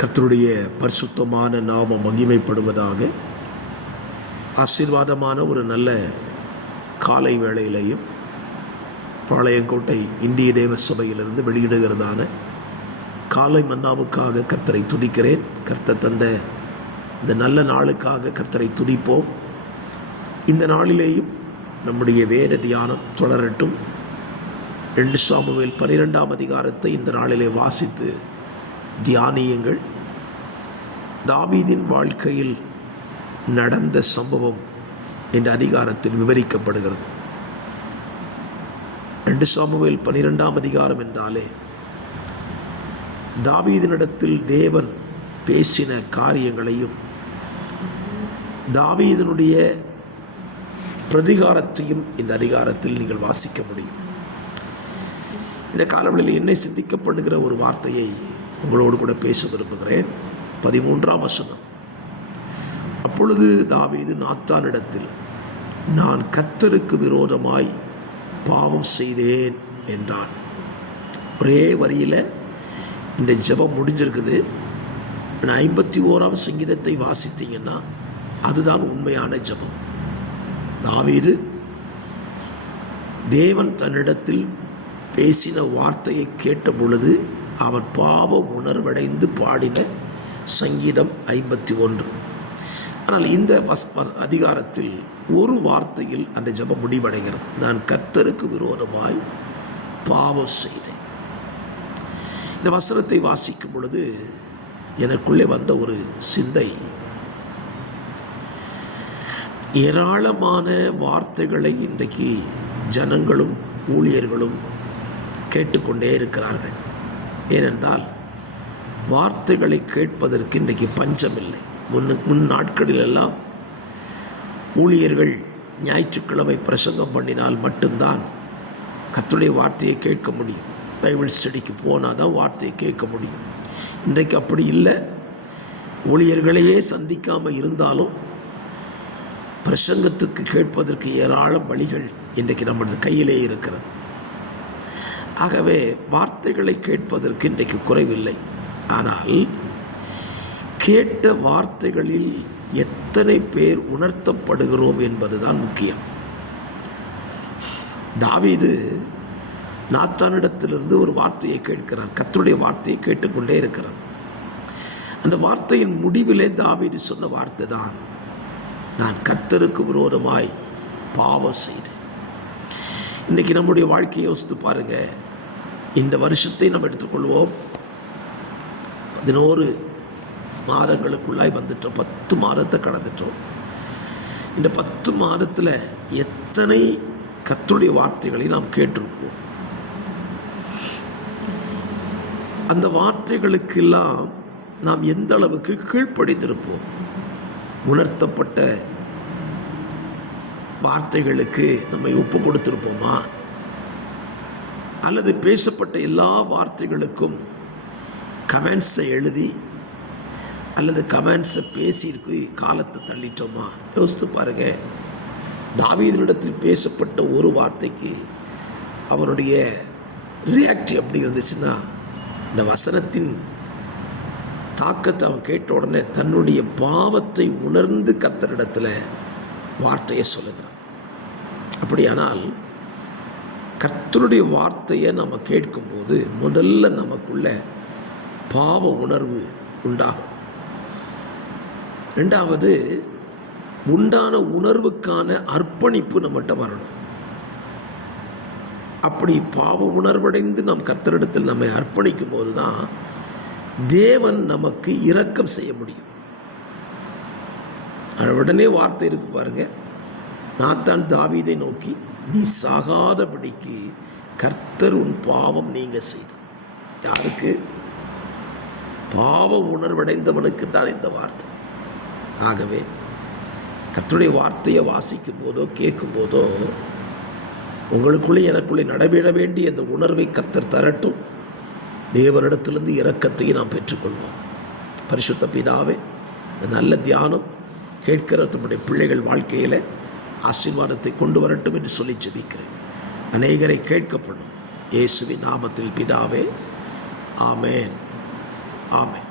கர்த்தருடைய பரிசுத்தமான நாமம் மகிமைப்படுவதாக. ஆசீர்வாதமான ஒரு நல்ல காலை வேளையிலையும் பாளையங்கோட்டை இந்திய தேவ சபையிலிருந்து வெளியிடுகிறதான காலை மன்னாவுக்காக கர்த்தரை துதிக்கிறேன். கர்த்தர் தந்த இந்த நல்ல நாளுக்காக கர்த்தரை துதிப்போம். இந்த நாளிலேயும் நம்முடைய வேத தியானம் தொடரட்டும். 2 சாமுவேல் 12ஆம் அதிகாரத்தை இந்த நாளிலே வாசித்து தியானியுங்கள். தாவீதின் வாழ்க்கையில் நடந்த சம்பவம் இந்த அதிகாரத்தில் விவரிக்கப்படுகிறது. 2 சாமுவேல் 12ஆம் அதிகாரம் என்றாலே தாவீதினிடத்தில் தேவன் பேசின காரியங்களையும் தாவீதினுடைய பிரதிகாரத்தையும் இந்த அதிகாரத்தில் நீங்கள் வாசிக்க முடியும். இந்த காலவெளியில் என்னை சிந்திக்கப்படுகிற ஒரு வார்த்தையை உங்களோடு கூட பேச விரும்புகிறேன். 13ஆம் வசனம். அப்பொழுது தாவீது நாத்தானிடத்தில், நான் கர்த்தருக்கு விரோதமாய் பாவம் செய்தேன் என்றான். ஒரே வரியில் இந்த ஜெபம் முடிஞ்சிருக்குது. 51ஆம் சங்கீதத்தை வாசித்தீங்கன்னா அதுதான் உண்மையான ஜெபம். தாவீது தேவன் தன்னிடத்தில் பேசின வார்த்தையை கேட்ட பொழுது அவன் பாவ உணர்வடைந்து பாடின சங்கீதம் 51. ஆனால் இந்த அதிகாரத்தில் ஒரு வார்த்தையில் அந்த ஜெபம் முடிவடைகிறது. நான் கர்த்தருக்கு விரோதமாய் பாவம் செய்தேன். இந்த வசனத்தை வாசிக்கும் பொழுது எனக்குள்ளே வந்த ஒரு சிந்தை, ஏராளமான வார்த்தைகளை இன்றைக்கு ஜனங்களும் ஊழியர்களும் கேட்டுக்கொண்டே இருக்கிறார்கள். ஏனென்றால் வார்த்தைகளை கேட்பதற்கு இன்றைக்கு பஞ்சமில்லை. முன் நாட்களிலெல்லாம் ஊழியர்கள் ஞாயிற்றுக்கிழமை பிரசங்கம் பண்ணினால் மட்டும்தான் கர்த்தருடைய வார்த்தையை கேட்க முடியும். பைபிள் ஸ்டடிக்கு போனால் தான் வார்த்தையை கேட்க முடியும். இன்றைக்கு அப்படி இல்லை. ஊழியர்களையே சந்திக்காமல் இருந்தாலும் பிரசங்கத்துக்கு கேட்பதற்கு ஏராளம் வழிகள் இன்றைக்கு நமது கையிலே இருக்கிறது. ஆகவே வார்த்தைகளை கேட்பதற்கு இன்றைக்கு குறைவில்லை. ஆனால் கேட்ட வார்த்தைகளில் எத்தனை பேர் உணர்த்தப்படுகிறோம் என்பதுதான் முக்கியம். தாவீது நாத்தானிடத்திலிருந்து ஒரு வார்த்தையை கேட்கிறான். கர்த்தருடைய வார்த்தையை கேட்டுக்கொண்டே இருக்கிறான். அந்த வார்த்தையின் முடிவிலே தாவீது சொன்ன வார்த்தை தான், நான் கர்த்தருக்கு விரோதமாய் பாவம் செய்தேன். இன்றைக்கி நம்முடைய வாழ்க்கையை யோசித்து பாருங்கள். இந்த வருஷத்தை நம்ம எடுத்துக்கொள்வோம். 11 மாதங்களுக்குள்ளாய் வந்துட்டோம். 10 மாதத்தை கடந்துட்டோம். இந்த 10 மாதத்தில் எத்தனை கர்த்தருடைய வார்த்தைகளை நாம் கேட்டிருப்போம். அந்த வார்த்தைகளுக்கெல்லாம் நாம் எந்த அளவுக்கு கீழ்ப்படிந்திருப்போம். உணர்த்தப்பட்ட வார்த்தைகளுக்கு நம்ம ஒப்பு கொடுத்திருப்போமா? அல்லது பேசப்பட்ட எல்லா வார்த்தைகளுக்கும் கமெண்ட்ஸை எழுதி அல்லது கமெண்ட்ஸை பேசியிருக்கு காலத்தை தள்ளிட்டோமா? யோசித்து பாருங்க. தாவீதினிடத்தில் பேசப்பட்ட ஒரு வார்த்தைக்கு அவனுடைய ரியாக்ட் எப்படி இருந்துச்சுன்னா, இந்த வசனத்தின் தாக்கத்தை அவன் கேட்ட உடனே தன்னுடைய பாவத்தை உணர்ந்து கர்த்தரிடத்தில் வார்த்தையை சொல்லுகிறான். அப்படியானால் கர்த்தருடைய வார்த்தையை நம்ம கேட்கும்போது முதல்ல நமக்குள்ள பாவ உணர்வு உண்டாகும். 2வது, உண்டான உணர்வுக்கான அர்ப்பணிப்பு நம்மகிட்ட வரணும். அப்படி பாவ உணர்வடைந்து நாம் கர்த்தரிடத்தில் நம்மை அர்ப்பணிக்கும் போது தான் தேவன் நமக்கு இரக்கம் செய்ய முடியும். உடனே வார்த்தை இருக்கு பாருங்க. நாத்தான் தாவீதை நோக்கி, நீ சாகாதபடிக்கு கர்த்தர் உன் பாவம் நீங்க செய்தார். யாருக்கு? பாவ உணர்வடைந்தவனுக்கு தான் இந்த வார்த்தை. ஆகவே கர்த்தருடைய வார்த்தையை வாசிக்கும் போதோ கேட்கும் போதோ உங்களுக்குள்ளே எனக்குள்ளே நடைபெற வேண்டிய இந்த உணர்வை கர்த்தர் தரட்டும். தேவனிடத்திலிருந்து இரக்கத்தையும் நாம் பெற்றுக்கொள்வோம். பரிசுத்த பிதாவே, இந்த நல்ல தியானம் கேட்கிற நம்முடைய பிள்ளைகள் வாழ்க்கையில் ஆசீர்வாதத்தை கொண்டு வரட்டும் என்று சொல்லி ஜெபிக்கிறேன். அநேகரை கேட்கப்படும். இயேசுவின் நாமத்தில் பிதாவே, ஆமென், ஆமென்.